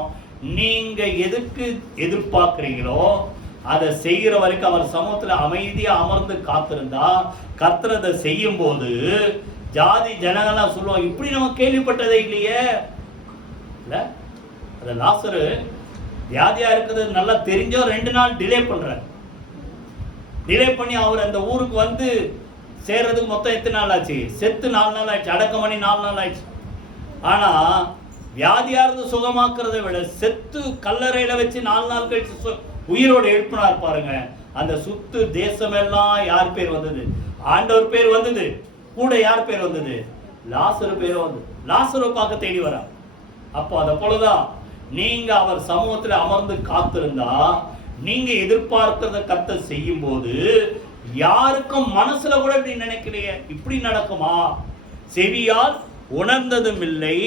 நீங்க எதுக்கு எதிர்பார்க்கிறீங்களோ அதை செய்கிற வரைக்கும் அவர் சமூகத்தில் அமைதியா அமர்ந்து காத்திருந்தா கர்த்தர் அதை செய்யும் போது ஜாதி ஜனங்கள்லாம் சொல்லுவாங்க, இப்படி நம்ம கேள்விப்பட்டதே இல்லையே. இல்ல, அது லாசரு வியாதியா இருக்குது நல்லா தெரிஞ்சோ 2 நாள் டிலே பண்றார். டிலே பண்ணி அவர் அந்த ஊருக்கு வந்து சேர்றதுக்கு மொத்தம் எத்தனை நாள் ஆச்சு? செத்து 4 நாள் ஆயிடுச்சு, அடக்கம் பண்ணி 4 நாள் ஆயிடுச்சு. ஆனா வியாதியா இருந்து சுகமாக்குறதை விட செத்து கல்லறையில வச்சு 4 நாள் கழிச்சு உயிரோடு எழுப்பினார் பாருங்க. அந்த சுத்து தேசமெல்லாம் யார் பேர் வந்தது? ஆண்டவர் பேர் வந்தது. கூட யார் பேர் வந்தது? லாசரு பேர் வந்து லாசரு பார்க்க தேடி வரா. அப்போ அதை போலதான் நீங்க அவர் சமூகத்தில் அமர்ந்து காத்திருந்தா நீங்க எதிர்பார்க்கிறத கர்த்தர் செய்யும் போது யாருக்கும் மனசுல கூட இப்படி நினைக்கிறீங்க, இப்படி நடக்குமா? செவியால் உணர்ந்ததும் இல்லை,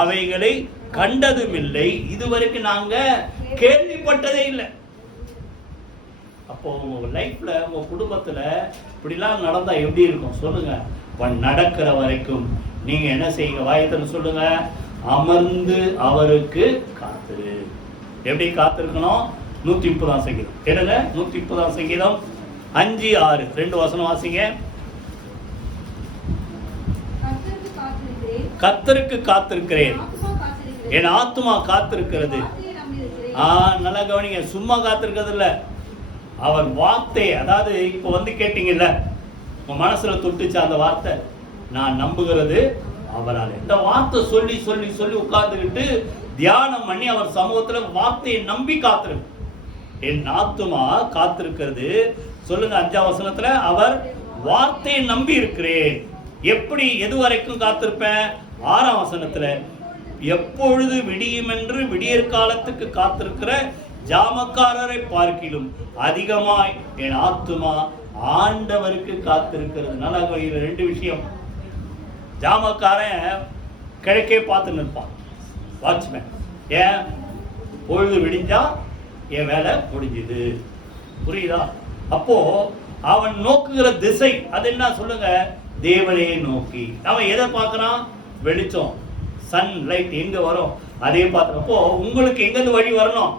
அவைகளை கண்டதும் இல்லை, இதுவரைக்கும் நாங்க கேள்விப்பட்டதே இல்லை. அப்போ உங்க லைஃப்ல உங்க குடும்பத்துல இப்படிலாம் நடந்தா எப்படி இருக்கும் சொல்லுங்க? நடக்கிற வரைக்கும் நீங்க என்ன செய்யுங்க? வாயத்தின்னு சொல்லுங்க, அமர்ந்து அவருக்கு காத்திரு. எப்படி காத்திருக்கணும்? 130ஆம் சங்கீதம் கேளுங்க. 130ஆம் சங்கீதம் 5, 6 2 வசனம் வாசிங்க. கர்த்தருக்கு காத்திருக்கிறேன், என் ஆத்துமா காத்திருக்கிறது. நல்லா கவனிங்க. சும்மா காத்திருக்கிறது இல்ல, அவர் வார்த்தை. அதாவது இப்ப வந்து கேட்டீங்கல்ல, உங்க மனசுல தொட்டுச்சு அந்த வார்த்தை, நான் நம்புகிறது அவரால். இந்த வார்த்தை சொல்லி சொல்லி சொல்லி உட்கார்ந்துக்கிட்டு தியானம் பண்ணி அவர் சமூகத்துல வார்த்தையை நம்பி காத்திருக்கு. என் ஆத்துமா காத்திருக்கிறது. சொல்லுங்க 5ஆம் வசனத்துல, அவர் வார்த்தையை நம்பி இருக்கிறேன். எப்படி எது வரைக்கும் காத்திருப்பேன்? 6ஆம் வசனத்துல, எப்பொழுது விடியும் என்று விடியற் காலத்துக்கு காத்திருக்கிற ஜாமக்காரரை பார்க்கிலும் அதிகமாய் என் ஆத்துமா ஆண்டவருக்கு காத்திருக்கிறது. நல்லா 2 விஷயம். ஜாமக்காரன் கிழக்கே பார்த்து நிற்பான், வாட்ச்மேன். ஏன்? பொழுது விடிஞ்சா என் வேலை முடிஞ்சுது. புரியுதா? அப்போ அவன் நோக்குகிற திசை அது என்ன சொல்லுங்க? தேவனையே நோக்கி. அவன் எதை பார்க்கறான்? வெளிச்சம், சன் லைட் எங்க வரும் அதே பார்த்துறப்போ உங்களுக்கு எங்கிருந்து வழி வரணும்?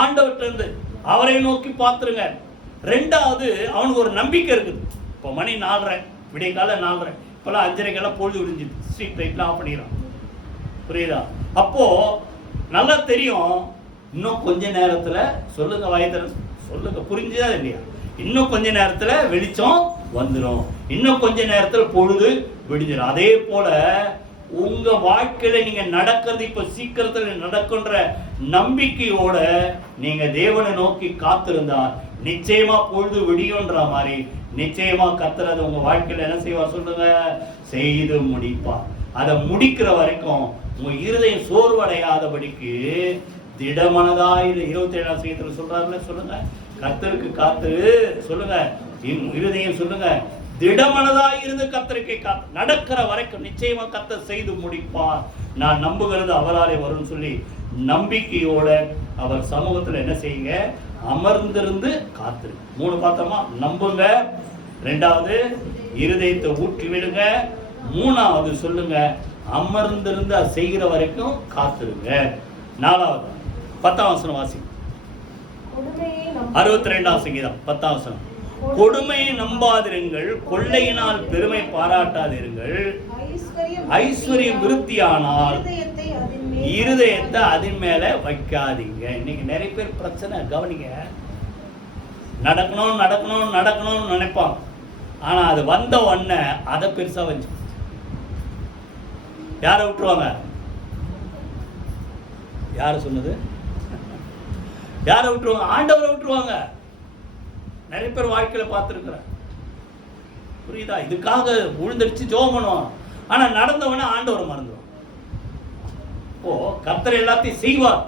ஆண்டவர்கிட்ட இருந்து. அவரை நோக்கி பார்த்துருங்க. 2வது, அவனுக்கு ஒரு நம்பிக்கை இருக்குது. இப்போ மணி 4:30, விடிய கால 4:30, இப்போலாம் 5:30 பொழுது விடிஞ்சுது, ஸ்ட்ரீட் லைட்லாம் ஆஃப் பண்ணிடுறான். புரியுதா? அப்போ நல்லா தெரியும், இன்னும் கொஞ்ச நேரத்துல சொல்லுங்க, வாயத்திர சொல்லுங்க, புரிஞ்சுதா இல்லையா? இன்னும் கொஞ்ச நேரத்துல வெளிச்சம் வந்துடும், இன்னும் கொஞ்ச நேரத்துல பொழுது விடிஞ்சிடும். அதே போல உங்க வாழ்க்கையில நீங்க நடக்கிறது இப்ப சீக்கிரத்துல நடக்குன்ற நம்பிக்கையோட நீங்க தேவனை நோக்கி காத்திருந்தா நிச்சயமா பொழுது விடியுன்ற மாதிரி நிச்சயமா கர்த்தர் உங்க வாழ்க்கையில என்ன செய்வார் சொல்லுங்க? செய்து முடிப்பார். அதை முடிக்கிற வரைக்கும் உங்க இருதயம் சோர்வடையாதபடிக்கு திடமனதாய் 27ஆம் சங்கீதத்துல சொல்றாருல, சொல்லுங்க, கர்த்தருக்கு காத்திரு. சொல்லுங்க, இருதயம் சொல்லுங்க, திடமனதாய் இருந்து கர்த்தருக்கு காத்து நடக்கிற வரைக்கும் நிச்சயமா கர்த்தர் செய்து முடிப்பார். நான் நம்புகிறது அவராலே வரும்னு சொல்லி நம்பிக்கையோட அவர் சமூகத்துல என்ன செய்யுங்க? அமர்ந்திருந்து காத்திரு. 3 பார்த்தோமா? நம்புங்க. 2வது, இருதயத்தை ஊற்றி விடுங்க. 3வது சொல்லுங்க, அமர்ந்திருந்து செய்கிற வரைக்கும் காத்திருங்க. 4வது 10ஆம் வசனம் வாசி. 62ஆம் சங்கீதம் 10ஆம் வசனம். கொடுமையை நம்பாதிருங்கள், கொள்ளையினால் பெருமை பாராட்டாதிருங்கள். ஐஸ்வர்யம் விருத்தியானால் இருதயத்தை அதன் மேல வைக்காதீங்க. இன்னைக்கு நிறைய பேர் பிரச்சனை கவனிங்க. நடக்கணும் நடக்கணும் நடக்கணும்னு நினைப்பான். ஆனா அது வந்த உடனே அதை பெருசா வச்சு யாரை விட்டுருவாங்க? யார சொன்னது? யாரை விட்டுருவாங்க? ஆண்டவரை விட்டுருவாங்க. நிறைய பேர் வாழ்க்கையில பார்த்துருக்குறேன். புரியுதா? இதுக்காக உழுந்தடிச்சு ஜெபம் பண்ணுவான். ஆனா நடந்தவன ஆண்டவரை மறந்துடுவான். ஓ, கர்த்தர் எல்லாத்தையும் செய்வார்.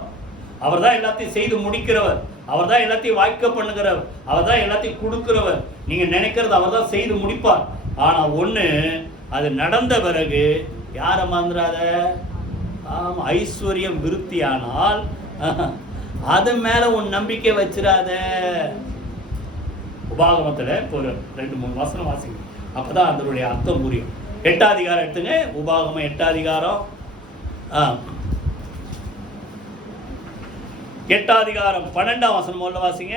அவர் தான் எல்லாத்தையும் செய்து முடிக்கிறவர். அவர் தான் எல்லாத்தையும் வாய்க்க பண்ணுகிறவர். அவர் தான் எல்லாத்தையும் கொடுக்கிறவர். நீங்க நினைக்கிறது அவர் தான் செய்து முடிப்பார். ஆனா ஒண்ணு, அது நடந்த பிறகு யாரை மறந்துடாத? ஐஸ்வர்யம் விருத்தியானால் அது மேல உன் நம்பிக்கை வச்சிடாத. உபாகமத்துல ஒரு 2-3 வசனம் வாசிங்க, அப்பதான் அதனுடைய அர்த்தம் புரியும். 8ஆம் அதிகாரம் எடுத்துங்க. உபாகமம் 8ஆம் அதிகாரம் 8ஆம் அதிகாரம் 12ஆம் வசனம் முதல்ல வாசிங்க.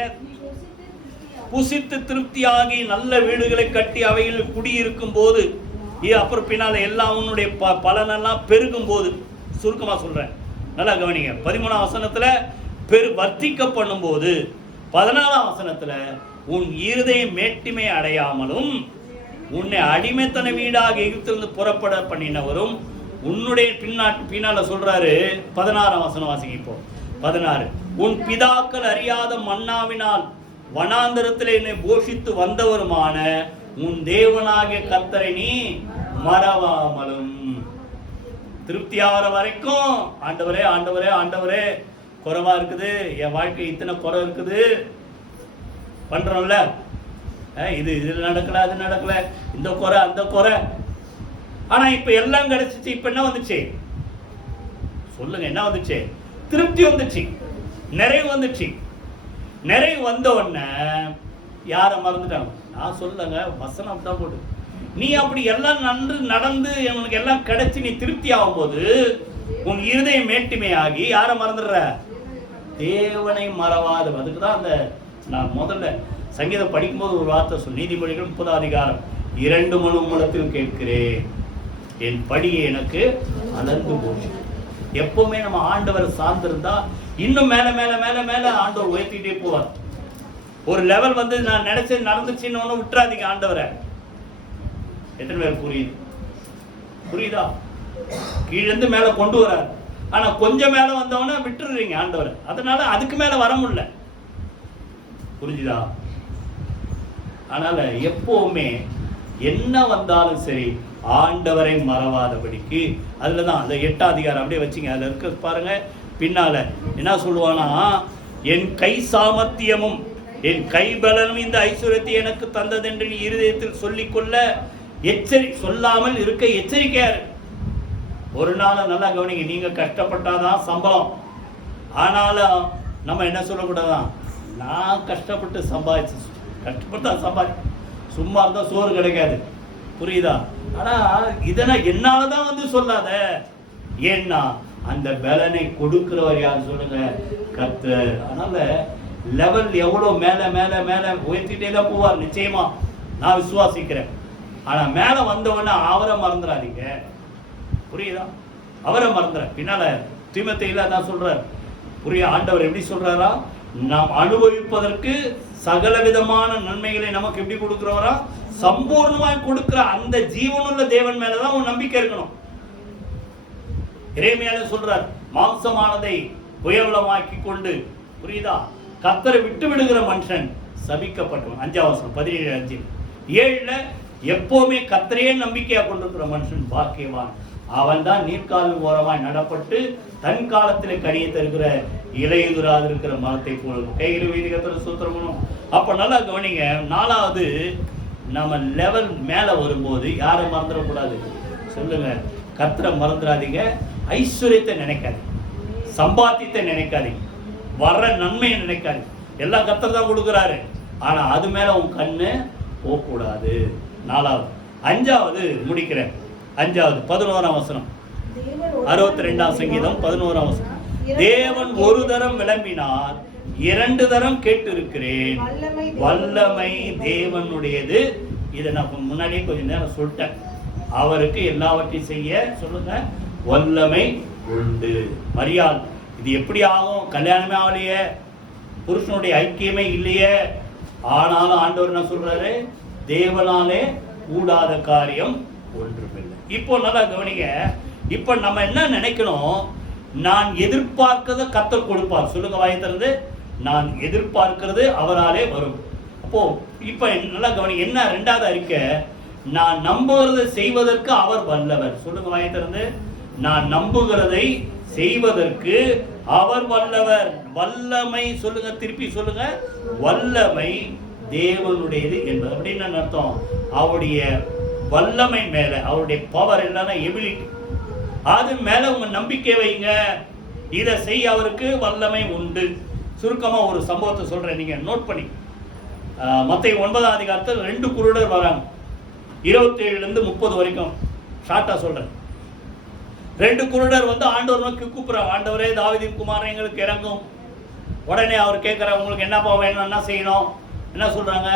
புசித்து திருப்தியாகி நல்ல வீடுகளை கட்டி அவைகளில் குடியிருக்கும் போது, அப்புறம் பின்னால எல்லாம் உன்னுடைய பலனெல்லாம் பெருகும் போது, சுருக்கமா சொல்றேன், நல்லா கவனிங்க. 13ஆம் வசனத்துல வர்த்திக்க பண்ணும் போது, 14ஆம் வசனத்துல உன் இருதயம் மேட்டிமை அடையாமலும் உன்னை அடிமைத்தன வீடாக எகிப்திலிருந்து புறப்பட பண்ணினவரும் உன்னுடைய பின்னால சொல்றாரு. 16ஆம் வசனம் வாசிங்க. இப்போ 16, உன் பிதாக்கள் அறியாத மன்னாவினால் வனாந்தரத்தில் என்னை போஷித்து வந்தவருமான உன் தேவனாகிய கர்த்தரை நீ மறவாமலும். திருப்தியாகிற வரைக்கும் ஆண்டவரே ஆண்டவரே ஆண்டவரே, குறைவா இருக்குது என் வாழ்க்கை, இத்தனை குறை இருக்குது பண்றோம்ல, இது நடக்கல அது நடக்கல, இந்த குறை அந்த குறை. ஆனா இப்ப எல்லாம் கிடைச்சிச்சு. இப்ப என்ன வந்துச்சு சொல்லுங்க? என்ன வந்துச்சு? திருப்தி வந்துச்சு, நிறைவு வந்துச்சு. நிறைவு வந்த உடனே யாரை மறந்துட்டாங்க? நான் சொல்லுங்க, வசனம் அப்படிதான் போடு. நீ அப்படி எல்லாம் நன்று நடந்து உனக்கு எல்லாம் கிடைச்சி நீ திருப்தி ஆகும் போது உன் இருதயம் மேட்டுமையாகி யாரை மறந்துடுற? தேவனை மறவாத. அதுக்குதான் அந்த நான் முதல்ல சங்கீதம் படிக்கும்போது ஒரு வார்த்தை சொல். நீதிமொழிகள் 30ஆம் அதிகாரம் 2 மணி மூலத்தில் கேட்கிறேன், என் படியை எனக்கு அளந்து போச்சு. எப்பவுமே நம்ம ஆண்டவர் சார்ந்திருந்தா இன்னும் மேல மேல மேல மேல ஆண்டவர் உயர்த்திட்டே போவார். ஒரு லெவல் வந்து நான் நினைச்சது நடந்துச்சுன்னு ஒண்ணு விட்டுறாதீங்க ஆண்டவரை. எத்தனை பேர் புரியுது? புரியுதா? கீழிருந்து மேல கொண்டு வரார். ஆனா கொஞ்சம் மேல வந்தவன விட்டுறீங்க ஆண்டவரை. அதனால அதுக்கு மேல வர முடியல. புரிஞ்சுதா? அதனால எப்பவுமே என்ன வந்தாலும் சரி ஆண்டவரை மறவாதபடிக்கு. அதுலதான் அந்த 8ஆம் அதிகாரம் அப்படியே வச்சுங்க. அதுல இருக்க பாருங்க. பின்னால என்ன சொல்லுவானா, என் கை சாமர்த்தியமும் என் கைபலனும் இந்த ஐஸ்வர்யத்தை எனக்கு தந்ததென்று நீ இருதயத்தில் சொல்லிக்கொள்ள சொல்லாமல் இருக்க எச்சரிக்கையாரு. ஒரு நாள் நல்லா கவனிங்க, நீங்க கஷ்டப்பட்டாதான் சம்பளம். ஆனாலும் நம்ம என்ன சொல்லக்கூடாதான், நான் கஷ்டப்பட்டு சம்பாதிச்சு, கஷ்டப்பட்டா சம்பாதி, சும்மா இருந்தா சோறு கிடைக்காது. புரியுதா? ஆனா இதெல்லாம் என்னாலதான் வந்து சொல்லாத. ஏன்னா அந்த பலனை கொடுக்கிறவர் யார் சொல்லுங்க? கர்த்தர். அதனால லெவல் எவ்வளவு மேல மேல மேல உயர்த்திட்டே தான் போவார் நிச்சயமா, நான் விசுவாசிக்கிறேன். ஆனா மேல வந்தவன அவரை மறந்துடாதீங்க. புரியுதா? அவரை மறந்துற. பின்னால தீமோத்தேயுல தான் சொல்றார். புரிய ஆண்டவர் எப்படி சொல்றாரா, நாம் அனுபவிப்பதற்கு சகல விதமான நன்மைகளை நமக்கு எப்படி கொடுக்கிறவரா, சம்பூர்ணமாய் கொடுக்கிற அந்த ஜீவனுள்ள தேவன் மேலதான் உன் நம்பிக்கை இருக்கணும். எரேமியால சொல்றார், மாம்சமானதை புயலமாக்கி கொண்டு, புரியுதா, கர்த்தரை விட்டு விடுகிற மனுஷன் சபிக்கப்பட்டவன். 5ஆம் வசனம் 17:5. 7ல எப்பவுமே கர்த்தரையே நம்பிக்கையா கொண்டிருக்கிற மனுஷன் பாக்கியவான். அவன் தான் நீர்க்கால் ஓரமாய் நடப்பட்டு தன் காலத்திலே கனியை தருகிற இலையுதிராது இருக்கிற மரத்தை போல. கையில் வீதி கர்த்தர் சூத்திரமும். அப்ப நல்லா கவனிங்க. 4வது, நம்ம லெவல் மேல வரும்போது யாரை மறந்துடக்கூடாது சொல்லுங்க? கர்த்தரை மறந்துடாதீங்க. ஐஸ்வர்யத்தை நினைக்காதீங்க, சம்பாத்தியத்தை நினைக்காதீங்க, வர்ற நன்மையை நினைக்காதீங்க. எல்லாம் கர்த்தர் தான் கொடுக்குறாரு. ஆனா அது மேல உன் கண்ணு போகக்கூடாது. 4வது. 5வது முடிக்கிறேன். 5வது 11ஆம் வசனம், 62ஆம் சங்கீதம் 11ஆம் வசனம். தேவன் ஒரு தரம் விளம்பினார், 2 தரம் கேட்டு இருக்கிறேன், வல்லமை தேவனுடையது. இதை நான் முன்னாடியே கொஞ்ச நேரம் சொல்லிட்டேன். அவருக்கு எல்லாவற்றையும் செய்ய சொல்லுங்க வல்லமை உண்டு. மரியாள், இது எப்படி ஆகும்? கல்யாணமே ஆகலையே, புருஷனுடைய ஐக்கியமே இல்லையே. ஆனாலும் ஆண்டவர் என்ன சொல்றாரு? தேவனாலே கூடாத காரியம் ஒன்றுமில்லை. இப்போ நல்லா கவனிங்க. இப்போ நம்ம என்ன நினைக்கணும்? நான் எதிர்பார்க்கிறத கர்த்தர் கொடுப்பார். சொல்லுங்க வாயை திறந்து, நான் எதிர்பார்க்கிறது அவராலே வரும். அப்போ இப்ப நல்லா கவனிங்க. என்ன ரெண்டாவது அறிக்கை? நான் நம்புகிறதை செய்வதற்கு அவர் வல்லவர். சொல்லுங்க வாயை திறந்து, நான் நம்புகிறதை செய்வதற்கு அவர் வல்லவர். வல்லமை சொல்லுங்க, திருப்பி சொல்லுங்க, வல்லமை தேவனுடையது என்பது. அப்படின்னு அர்த்தம்? அவருடைய வல்லமை மேல, அவருடைய பவர் என்னன்னா எபிலிட்டி, அது மேல உங்க நம்பிக்கை வைங்க. இதை செய்ய அவருக்கு வல்லமை உண்டு. சுருக்கமா ஒரு சம்பவத்தை சொல்றேன், நீங்க நோட் பண்ணி. மத்தேயு 9ஆம் அதிகாரத்தில் 2 குருடர் வராங்க, 27 to 30 வரைக்கும் ஷார்ட்டா சொல்றேன். 2 குருடர் வந்து ஆண்டவர் நோக்கி கூப்பிடுறாங்க, ஆண்டவரே தாவீதின் குமாரன் எங்களுக்கு இறங்கும். உடனே அவர் கேட்கிற, உங்களுக்கு என்னப்பா வேணும், என்ன செய்யணும்? என்ன சொல்றாங்க?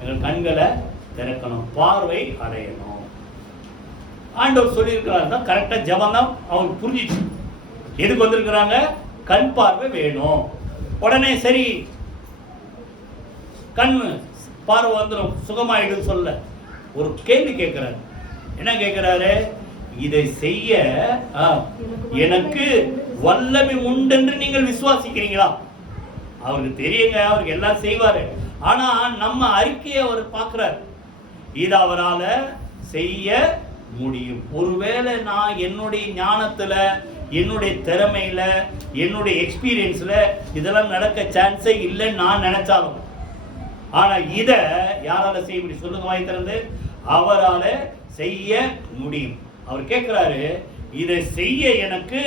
எங்கள் கண்களை திறக்கணும், பார்வை அடையணும். ஆண்டவர் சொல்லியிருக்கிறாருன்னா கரெக்டா ஜெபம் தான் அவங்களுக்கு புரிஞ்சிச்சு. எதுக்கு வந்திருக்கிறாங்க? கண் பார்வை வேணும். உடனே சரி கண் பார்வை வந்துடும், சுகமாயிடும் சொல்ல ஒரு கேள்வி கேட்கிறாரு. என்ன கேட்கிறாரு? இதை செய்ய எனக்கு வல்லமை உண்டென்று நீங்கள் விசுவாசிக்கிறீங்களா? அவருக்கு தெரியுங்க, அவருக்கு எல்லாம் செய்வாரு. ஆனா நம்ம அறிக்கையை அவர் பார்க்கிறார், இது அவரால செய்ய முடியும். ஒருவேளை நான் என்னுடைய ஞானத்துல, என்னுடைய திறமையில, என்னுடைய எக்ஸ்பீரியன்ஸ்ல இதெல்லாம் நடக்க சான்ஸே இல்லைன்னு நான் நினைச்சாலும், ஆனா இத யாரால செய்ய முடியும்? சொல்லுங்க வாய் திறந்து, அவரால செய்ய முடியும். அவர் கேட்கிறாரு, இதை செய்ய எனக்கு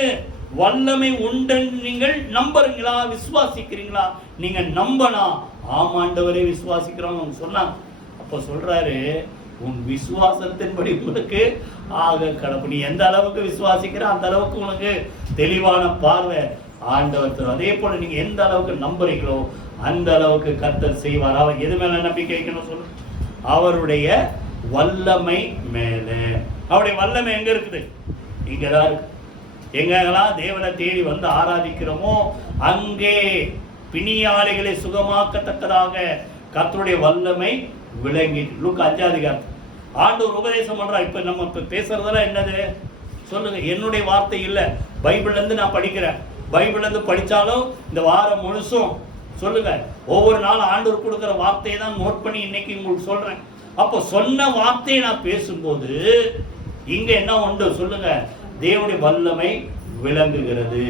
வல்லமை உண்டென்று நீங்கள் நம்புறீங்களா, விசுவாசிக்கிறீங்களா? நீங்க நம்பனா, ஆமாண்டவரே விசுவாசிக்கிறோம் சொன்னாங்க. அப்ப சொல்றாரு, உன் விசுவாசத்தின்படி உங்களுக்கு ஆக கடவுள். நீ எந்த அளவுக்கு விசுவாசிக்கிற அந்த அளவுக்கு உனக்கு தெளிவான பார்வை ஆண்டவர் தரும். அதே போல நீங்க எந்த அளவுக்கு நம்புறீங்களோ அந்த அளவுக்கு கர்த்தர் செய்வார். அவர் எது மேல நம்பிக்கை வைக்கணும் சொல்லு? அவருடைய வல்லமை மேல. அவருடைய வல்லமை எங்க இருக்குது? இங்கதான் இருக்கு. எங்கெல்லாம் தேவனை தேடி வந்து ஆராதிக்கிறோமோ அங்கே பிணியாளிகளை சுகமாக்கத்தக்கதாக கர்த்தருடைய வல்லமை விளங்கி. லூக்கா 5ஆம் அதிகாரம் ஆண்டவர் உபதேசம் பண்றார். இப்ப நம்ம பேசுறதெல்லாம் என்னது சொல்லுங்க? என்னுடைய வார்த்தை இல்லை, பைபிள்ல இருந்து நான் படிக்கிறேன். பைபிள்ல இருந்து படிச்சாலும் இந்த வாரம் முழுசும் சொல்லுங்க, ஒவ்வொரு நாள் ஆண்டவர் கொடுக்கிற வார்த்தையை தான் நோட் பண்ணி இன்னைக்கு உங்களுக்கு சொல்றேன். அப்போ சொன்ன வார்த்தையை நான் பேசும்போது இங்க என்ன உண்டு சொல்லுங்க? தேவனுடைய வல்லமை விளங்குகிறது.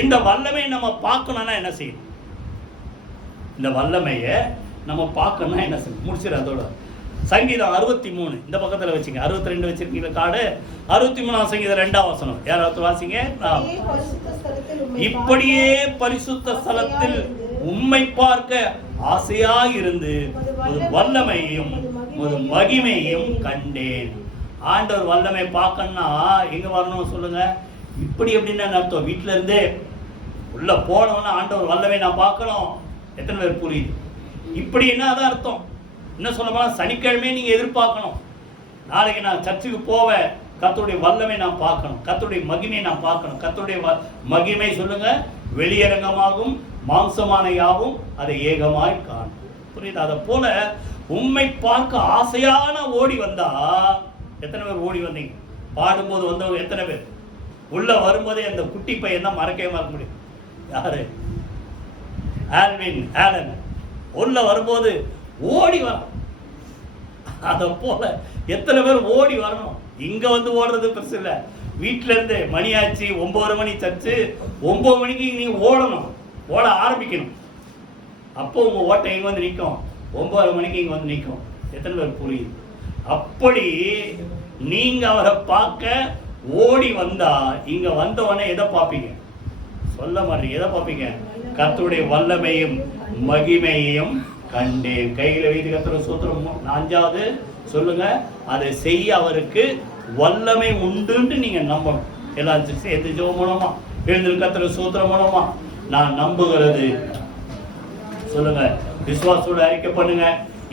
இந்த வல்லமை நம்ம பார்க்கணும்னா என்ன செய்யும்? இந்த வல்லமையை நம்ம பார்க்கணும்னா என்ன செய்யும்? முடிச்சிரு அதோட. சங்கீதம் 63 இந்த பக்கத்துல வச்சுங்க. 62 வச்சிருக்கீங்க கார்டு. 63ஆம் சங்கீதம் 2ஆம் வசனம் யாராவது வாசிங்க. இப்படியே பரிசுத்த ஸ்தலத்தில் உம்மை பார்க்க ஆசையாயிருந்து ஒரு வல்லமையும் ஒரு மகிமையும் கண்டேன். ஆண்டவர் வல்லமை பார்க்கணும்னா எங்க வரணும் சொல்லுங்க? இப்படி எப்படின்னு அர்த்தம்? வீட்டுல இருந்தே உள்ள போனோம்னா ஆண்டவர் வல்லமை நான் பார்க்கணும். எத்தனை பேர் புரியுது? இப்படி என்ன அதான் அர்த்தம். என்ன சொல்லப்போனா சனிக்கிழமையே நீங்க எதிர்பார்க்கணும், நாளைக்கு நான் சர்ச்சுக்கு போவேன், கர்த்தருடைய வல்லமை நான் பார்க்கணும், கர்த்தருடைய மகிமை நான் பார்க்கணும். கர்த்தருடைய மகிமை சொல்லுங்க, வெளியரங்கமாகும் மாம்சமான யாவும் அதை ஏகமாய் காணும். புரியுது? அதை போல உம்மை பார்க்க ஆசையான ஓடி வந்தா எத்தனை பேர் ஓடி வந்தீங்க? பாடும்போது வந்தவங்க எத்தனை பேர்? உள்ள வரும்போதே அந்த குட்டி பையன் தான் மறக்கவே மறக்க முடியும். யாரு? Alvin Alan. உள்ள வரும்போது ஓடி வரும். அதை போல எத்தனை பேர் ஓடி வரணும்? இங்க வந்து ஓடுறது பெருசு இல்லை, வீட்டுல இருந்து மணி ஆச்சு 9 மணி சர்ச்சு, 9 மணிக்கு நீங்க ஓடணும், ஓட ஆரம்பிக்கணும். அப்போ உங்க ஓட்டை இங்க வந்து நிற்கும், 9 மணிக்கு இங்க வந்து நிற்கும். எத்தனை பேர் புரியுது? அப்படி நீங்க அவரை பார்க்க ஓடி வந்தா இங்க வந்தவனே எதை பார்ப்பீங்க? சொல்ல மாட்டீங்க. எதை பார்ப்பீங்க? கர்த்தருடைய வல்லமையும் மகிமையும் கண்டேன். கையில வைத்து கர்த்தருடைய சூத்திரம் 5வது சொல்லுங்க, அதை செய்ய அவருக்கு வல்லமை உண்டுன்னு நீங்க நம்பணும். எல்லாரும் சேர்த்து ஜெபம் மூலமா எழுந்து கர்த்தருடைய சூத்திரம் மூலமா நான் நம்புகிறது சொல்லுங்க. விசுவாசோட அறிக்கை பண்ணுங்க.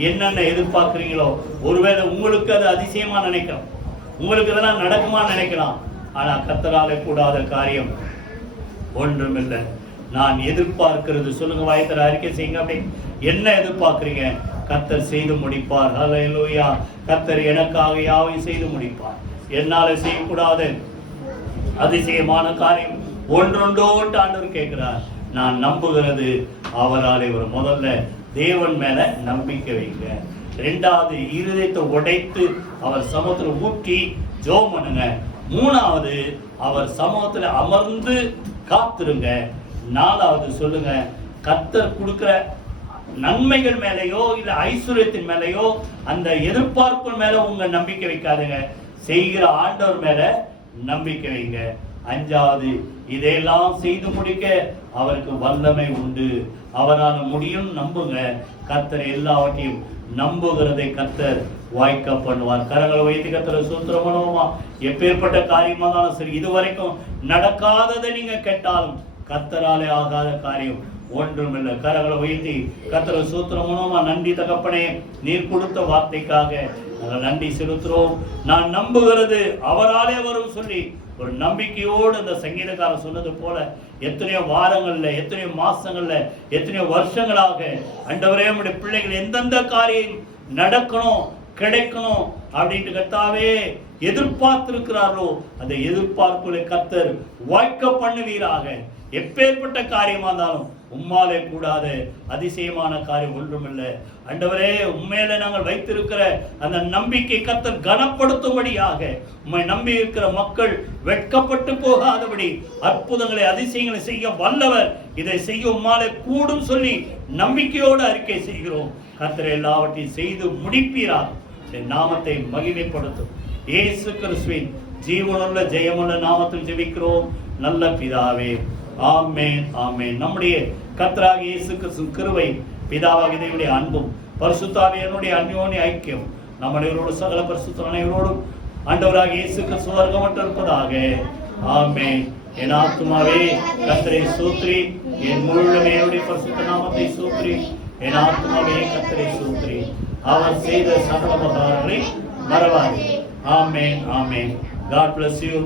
என்னென்ன எதிர்பார்க்குறீங்களோ, ஒருவேளை உங்களுக்கு அது அதிசயமா நினைக்கிறோம், உங்களுக்கு இதெல்லாம் நடக்குமா நினைக்கலாம். ஆனா கர்த்தராலே கூடாத காரியம் ஒன்றுமில்லை. நான் எதிர்பார்க்கிறது, சொல்லுங்க, வாய்த்தர அறிக்கை செய்யுங்க. அப்படி என்ன எதிர்பார்க்கிறீங்க? கர்த்தர் செய்து முடிப்பார். ஹல்லேலூயா. கர்த்தர் எனக்காக யாவையும் செய்து முடிப்பார். என்னால செய்யக்கூடாத அதிசயமான காரியம் ஒன்றொன்றோட்டு ஆண்டவர் கேட்கிறார். நான் நம்புகிறது அவராலே வரும். முதல்ல தேவன் மேல நம்பிக்கை வைங்க. ரெண்டாவது, இருதயத்தை உடைத்து அவர் சமூகத்தில் ஊற்றி ஜெபம் பண்ணுங்க. மூணாவது, அவர் சமூகத்தில் அமர்ந்து காத்துருங்க. நாலாவது, சொல்லுங்க, கர்த்தர் கொடுக்கிற நன்மைகள் மேலேயோ இல்ல ஐஸ்வர்யத்தின் மேலேயோ அந்த எதிர்பார்ப்பு மேல உங்க நம்பிக்கை வைக்காதுங்க, செய்கிற ஆண்டவர் மேல நம்பிக்கை வைங்க. அஞ்சாவது, இதையெல்லாம் செய்து முடிக்க அவருக்கு வல்லமை உண்டு, அவரால் முடியும். நம்புங்க. கர்த்தர் எல்லாவற்றையும் நம்புகிறதை கர்த்தர் வாய்க்க பண்ணுவார். கரங்களை வைத்து கர்த்தரை ஸ்தோத்திரம் பண்ணுவோமா? எப்பேற்பட்ட காரியமா இருந்தாலும் சரி, இதுவரைக்கும் நடக்காததை நீங்க கேட்டாலும் கர்த்தராலே ஆகாத காரியம் ஒன்றுமில்லை. கரங்களை வைத்து கர்த்தரை ஸ்தோத்திரம் பண்ணுவோமா? நன்றி தகப்பனே, நீர் கொடுத்த வார்த்தைக்காக நாங்கள் நன்றி செலுத்துறோம். நான் நம்புகிறது அவராலே வரும் சொல்லி ஒரு நம்பிக்கையோடு அந்த சங்கீதக்காரன் சொன்னது போல எத்தனையோ வாரங்கள்ல, எத்தனையோ மாசங்கள்ல, எத்தனையோ வருஷங்களாக ஆண்டவரே நம்முடைய பிள்ளைகள் எந்தெந்த காரியம் நடக்கணும், கிடைக்கணும் அப்படின்ட்டு கர்த்தாவே எதிர்பார்த்திருக்கிறார்களோ அந்த எதிர்பார்ப்புகளை கர்த்தர் வாய்க்க பண்ணுவீராக. எப்பேற்பட்ட காரியமா இருந்தாலும் உம்மாலே கூடாத அதிசயமான காரியம் ஒன்றுமில்லை. ஆண்டவரே, உண்மையில நாங்கள் வைத்திருக்கிற அந்த நம்பிக்கை கர்த்தர் கனப்படுத்தும்படியாக, உம்மை நம்பி இருக்கிற மக்கள் வெட்கப்பட்டு போகாதபடி அற்புதங்களை அதிசயங்களை செய்ய வல்லவர். இதை செய்ய உம்மாலே கூடும் சொல்லி நம்பிக்கையோடு அறிக்கை செய்கிறோம். கர்த்தர் எல்லாவற்றையும் செய்து முடிப்பீராக. நாமத்தை மகிமைப்படுத்தும் இயேசு கிறிஸ்துவின் ஜீவனுள்ள ஜெயமுள்ள நாமத்தில் ஜெபிக்கிறோம் நல்ல பிதாவே. ஆமென், ஆமென். நம்முடைய கர்த்தராகிய இயேசு கிறிஸ்து கிருபை, பிதாவாகிய தேவனுடைய அன்பும் பரிசுத்த ஆவியானவருடைய அந்யோன்ய ஐக்கியம் நம் அனைவரோடு சகல பரிசுத்த அனைவரோடும் ஆண்டவராகிய இயேசு கிறிஸ்து வர்க்கமற்று இருப்பதாக. ஆமென். என் ஆத்துமாவே கர்த்தரை ஸ்தோத்திரி, என் முழுமையுடைய பரிசுத்த நாமத்தை ஸ்தோத்திரி. என் ஆத்துமாவே கர்த்தரை ஸ்தோத்திரி, அவர் செய்த சகல உபகாரங்களை மறவாதே. ஆமென், ஆமென். God bless you.